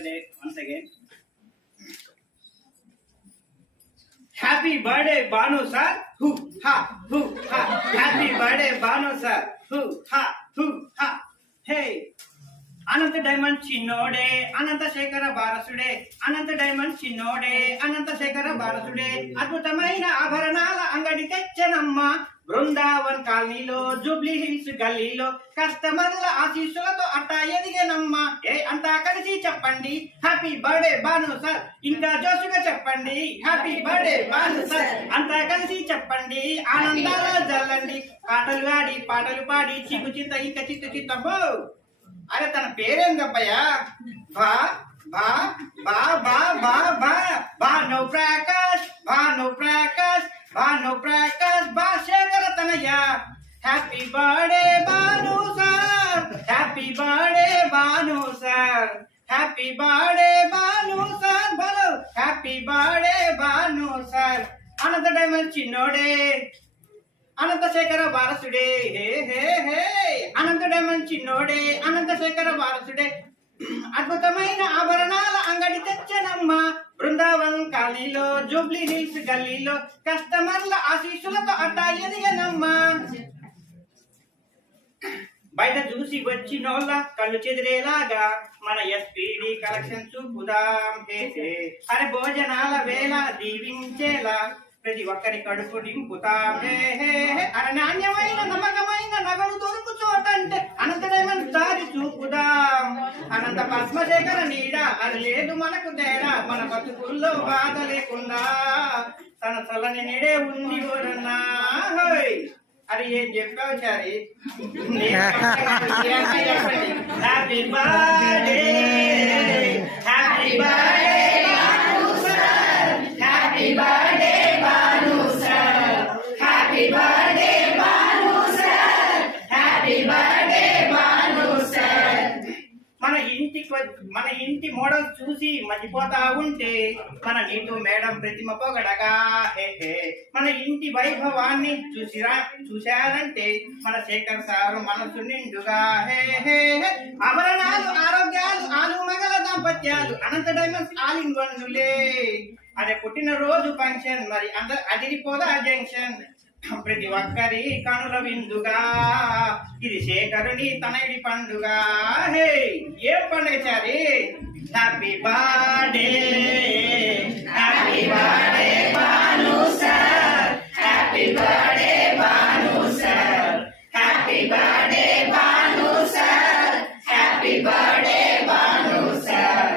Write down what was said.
birthday once again. Happy birthday, Banu sir. Hoo ha, hoo ha. Happy birthday, Banu sir. Hoo ha, hoo ha. Hey. అనంత diamond చిన్నోడే అనంత శేఖర భారసుడే అనంత diamond చిన్నోడే అనంత శేఖర భారసుడే అద్భుతమైన ఆభరణాల అంగడి తెచ్చనమ్మ బృందావన్ కాలనీలో Jubilee hills గల్లీలో కస్టమర్ల ఆశీస్సులతో అట్టా ఎదిగేనమ్మ. అంతా కలిసి చెప్పండి హ్యాపీ బర్త్డే బాను సార్. ఇంకా జోసుగా చెప్పండి హ్యాపీ బర్త్డే బాను సార్. అంతా కలిసి చెప్పండి ఆనందాల జల్లండి. పాటలు ఆడి పాటలు పాడి చిక్కు చింత ఇంకా చిత్తు చిత్తమ్మో. అరే తన పేరేందబ్బయ్యా? బా బా బా బా బా బా భాను ప్రకాష్ భాను ప్రకాష్ భాను ప్రకాష్ బా శేఖర తనయ్య. Happy birthday Bhanu sir. Happy birthday Bhanu sir. Happy birthday Bhanu sir. బలో happy birthday Bhanu sir. Anantha diamond చిన్నోడే అనంత శేఖర వారసుడే. హే హే హే అనంత డైమండ్ చిన్నోడే అనంత శేఖర వారసుడే అద్భుతమైన ఆభరణాల అంగడి తెచ్చనమ్మ బృందావన్ కాలనీలో జూబ్లీ హిల్స్ గల్లీలో కస్టమర్ల ఆశీస్సులతో అట్టా ఎదిగనమ్మ. బయట చూసి వచ్చినోళ్ళ కళ్ళు చెదిరేలాగా మన ఎస్పీడి కలెక్షన్ చూపుదాం. హే హే అరే భోజనాల వేళ దీవించేలా ప్రతి ఒక్కరి కడుపు నింపుతాం. అరే నాణ్యమైన నమ్మకమైన నగలు దొరుకు చోటంటే అనంత డైమండ్ దారి చూపుదాం. అనంత పద్మశేఖర నీడ అది లేదు మనకు తేడా. మన బతుకుల్లో బాధ లేకుండా తన చల్లని నీడే ఉంది ఓరన్నా. అరే ఏం చెప్పావు Chari? Happy birthday happy birthday happy birthday Bhanu sir. Happy birthday Bhanu sir. Happy birthday Bhanu sir. మన ఇంటి మోడల్ చూసి మర్చిపోతా ఉంటే మన నీటు మేడం ప్రతిమ పొగడగా. హే హే మన ఇంటి వైభవాన్ని చూశారంటే మన శేఖర్ సారు మనసు నిండుగా. హే హే ఆభరణాలు ఆరోగ్యాలు ఆలు మగల దాంపత్యాలు అనంత డైమండ్స్ ఆల్ ఇన్ వన్నులే. అదే పుట్టినరోజు ఫంక్షన్ మరి అందరు అదిరిపోదా జంక్షన్. ప్రతి ఒక్కరి కనుల విందుగా ఇది శేఖరుని తనయుడి పండుగ. హే ఏ పండుగ Chari? Happy birthday happy birthday Bhanu sir. Happy birthday Bhanu sir. Happy birthday Bhanu sir. Happy birthday Bhanu sir.